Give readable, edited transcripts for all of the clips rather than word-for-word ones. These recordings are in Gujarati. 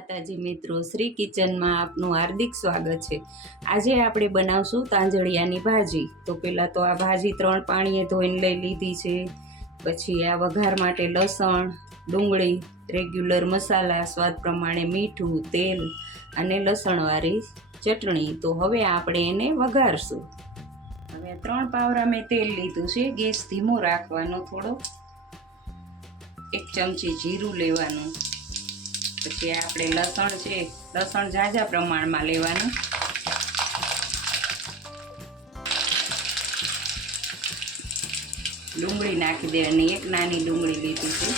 માતાજી મિત્રો, શ્રી કિચનમાં આપનું હાર્દિક સ્વાગત છે। આજે આપણે બનાવશું તાંજળિયાની ભાજી। તો પહેલાં તો આ ભાજી 3 પાણીએ ધોઈને લઈ લીધી છે। પછી આ વઘાર માટે લસણ, ડુંગળી, રેગ્યુલર મસાલા, સ્વાદ પ્રમાણે મીઠું, તેલ અને લસણવાળી ચટણી। તો હવે આપણે એને વઘારશું। હવે 3 પાવરા મેં તેલ લીધું છે। ગેસ ધીમો રાખવાનો થોડો। 1 ચમચી જીરું લેવાનું। પછી આપણે લસણ છે, લસણ ઝાઝા પ્રમાણમાં લેવાનું। ડુંગળી નાખી દેવાની, 1 નાની ડુંગળી લીધી છે।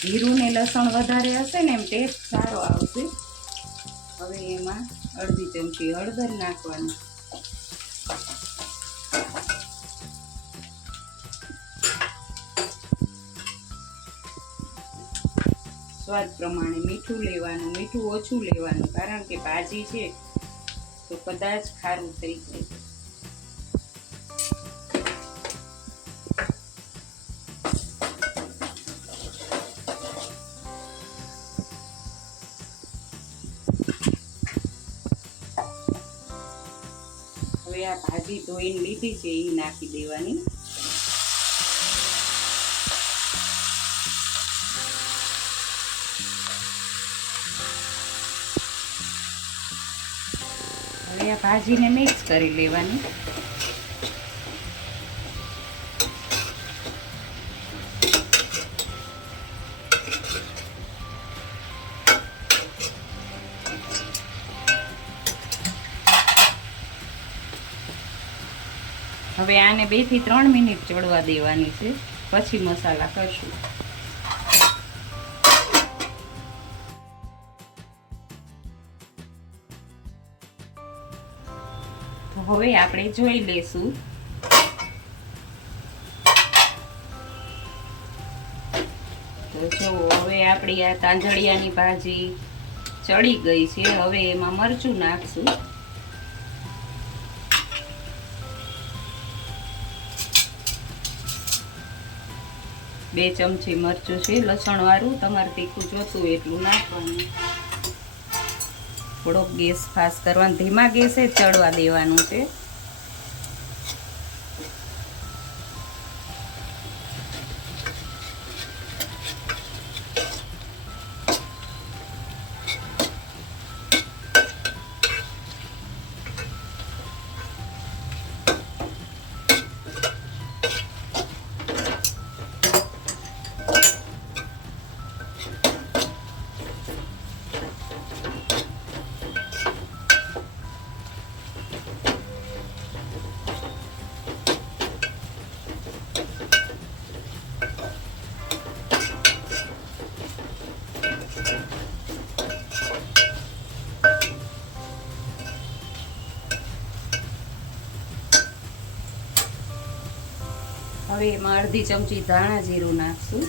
જીરું ને લસણ વધારે હશે ને એમ ટેસ્ટ સારો આવશે। હવે એમાં અડધી ચમચી હળદર નાખવાની। સ્વાદ પ્રમાણે મીઠું લેવાનું। મીઠું ઓછું લેવાનું કારણ કે ભાજી છે તો કદાચ ખારું થઈ જાય। હવે આ ભાજી ધોઈને લીધી છે એ નાખી દેવાની। હવે આ ભાજીને મિક્સ કરી લેવાની। હવે આને 2 થી 3 મિનિટ ચડવા દેવાની છે, પછી મસાલા કરશું। તો હવે આપણે જોઈ લેશું। તો જો હવે આપણી આ તાંજળિયાની ભાજી ચડી ગઈ છે। હવે એમાં મરચું નાખશું। બે ચમચી મરચું છે લસણ વાળું, તમારે તીખું જોતું એટલું નાખવાનું। થોડોક ગેસ ફાસ્ટ કરવાનો, ધીમા ગેસે ચડવા દેવાનું છે। હવે એમાં અડધી ચમચી ધાણા જીરું નાખશું।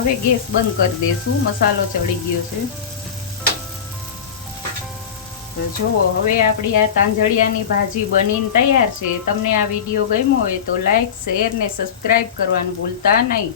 હવે ગેસ બંધ કરી દેશું, મસાલો ચડી ગયો છે। તો જુઓ હવે આપણી આ તાંજળિયાની ભાજી બનીને તૈયાર છે। તમને આ વિડીયો ગમ્યો હોય તો લાઈક, શેર ને સબસ્ક્રાઈબ કરવાનું ભૂલતા નહીં।